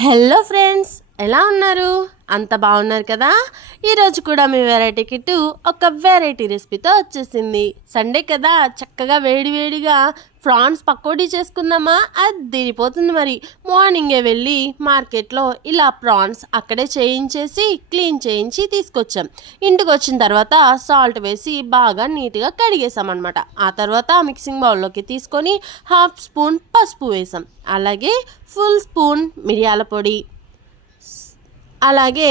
Hello friends, ఎలా ఉన్నారు? అంత బాగున్నారు కదా? ఈరోజు కూడా మీ వెరైటీ కిట్టు ఒక వెరైటీ రెసిపీతో వచ్చేసింది. సండే కదా, చక్కగా వేడివేడిగా ప్రాన్స్ పకోడీ చేసుకుందామా? అది తిరిగిపోతుంది. మరి మార్నింగే వెళ్ళి మార్కెట్లో ఇలా ప్రాన్స్ అక్కడే చేయించేసి క్లీన్ చేయించి తీసుకొచ్చాం. ఇంటికి వచ్చిన తర్వాత సాల్ట్ వేసి బాగా నీట్గా కడిగేసామన్నమాట. ఆ తర్వాత మిక్సింగ్ బౌల్లోకి తీసుకొని 1/2 స్పూన్ పసుపు వేసాం. అలాగే ఫుల్ స్పూన్ మిరియాల పొడి, అలాగే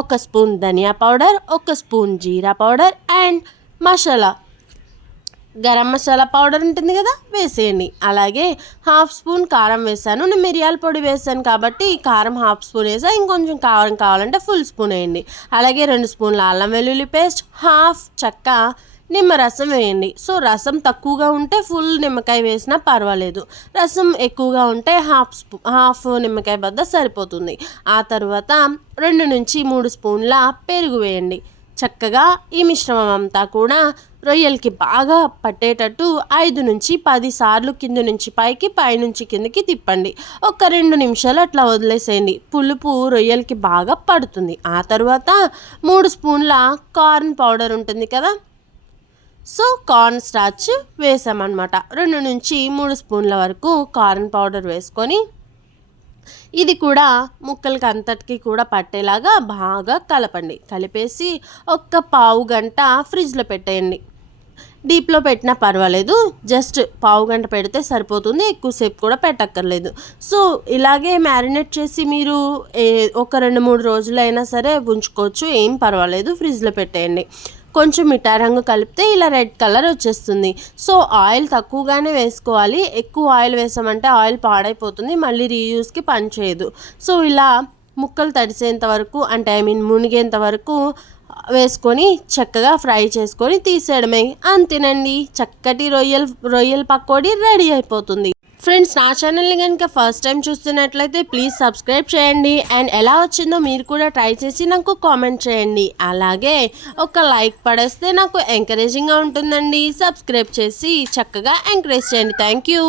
1 స్పూన్ ధనియా పౌడర్, 1 స్పూన్ జీరా powder and masala garam masala powder ఉంటుంది కదా, వేసేయండి. అలాగే 1/2 స్పూన్ కారం వేసాను. నేను మిరియాల పొడి వేసాను కాబట్టి కారం 1/2 స్పూన్ వేసా. ఇంకొంచెం కారం కావాలంటే ఫుల్ స్పూన్ వేయండి. అలాగే 2 స్పూన్ల అల్లం వెల్లుల్లి పేస్ట్, 1/2 చెక్క నిమ్మరసం వేయండి. సో రసం తక్కువగా ఉంటే ఫుల్ నిమ్మకాయ వేసినా పర్వాలేదు. రసం ఎక్కువగా ఉంటే 1/2 నిమ్మకాయ బద్ద సరిపోతుంది. ఆ తర్వాత 2 నుంచి 3 స్పూన్ల పెరుగు వేయండి. చక్కగా ఈ మిశ్రమం అంతా కూడా రొయ్యలకి బాగా పట్టేటట్టు 5 నుంచి 10 సార్లు కింద నుంచి పైకి, పైనుంచి కిందకి తిప్పండి. ఒక 2 నిమిషాలు అట్లా వదిలేసేయండి. పులుపు రొయ్యలకి బాగా పడుతుంది. ఆ తర్వాత 3 స్పూన్ల కార్న్ పౌడర్ ఉంటుంది కదా, సో కార్న్ స్టార్చ్ వేసామన్నమాట. 2 నుంచి 3 స్పూన్ల వరకు కార్న్ పౌడర్ వేసుకొని ఇది కూడా ముక్కలకి అంతటికి కూడా పట్టేలాగా బాగా కలపండి. కలిపేసి ఒక పావు గంట ఫ్రిడ్జ్లో పెట్టేయండి. డీప్లో పెట్టినా పర్వాలేదు, జస్ట్ పావు గంట పెడితే సరిపోతుంది. ఎక్కువసేపు కూడా పెట్టక్కర్లేదు. సో ఇలాగే మ్యారినేట్ చేసి మీరు ఒక 2-3 రోజులైనా సరే ఉంచుకోవచ్చు, ఏం పర్వాలేదు. ఫ్రిడ్జ్లో పెట్టేయండి. కొంచెం మిఠాయి రంగు కలిపితే ఇలా రెడ్ కలర్ వచ్చేస్తుంది. సో ఆయిల్ తక్కువగానే వేసుకోవాలి. ఎక్కువ ఆయిల్ వేసామంటే ఆయిల్ పాడైపోతుంది, మళ్ళీ రీయూస్కి పనిచేయదు. సో ఇలా ముక్కలు తడిసేంత వరకు, అంటే మునిగేంత వరకు వేసుకొని చక్కగా ఫ్రై చేసుకొని తీసేయడమే. అంతేనండి, చక్కటి రొయ్యల పకోడీ రెడీ అయిపోతుంది. ఫ్రెండ్స్, నా ఛానల్ని కనుక ఫస్ట్ టైం చూస్తున్నట్లయితే ప్లీజ్ సబ్స్క్రైబ్ చేయండి. అండ్ ఎలా వచ్చిందో మీరు కూడా ట్రై చేసి నాకు కామెంట్ చేయండి. అలాగే ఒక లైక్ పడేస్తే నాకు ఎంకరేజింగ్గా ఉంటుందండి. సబ్స్క్రైబ్ చేసి చక్కగా ఎంకరేజ్ చేయండి. Thank you.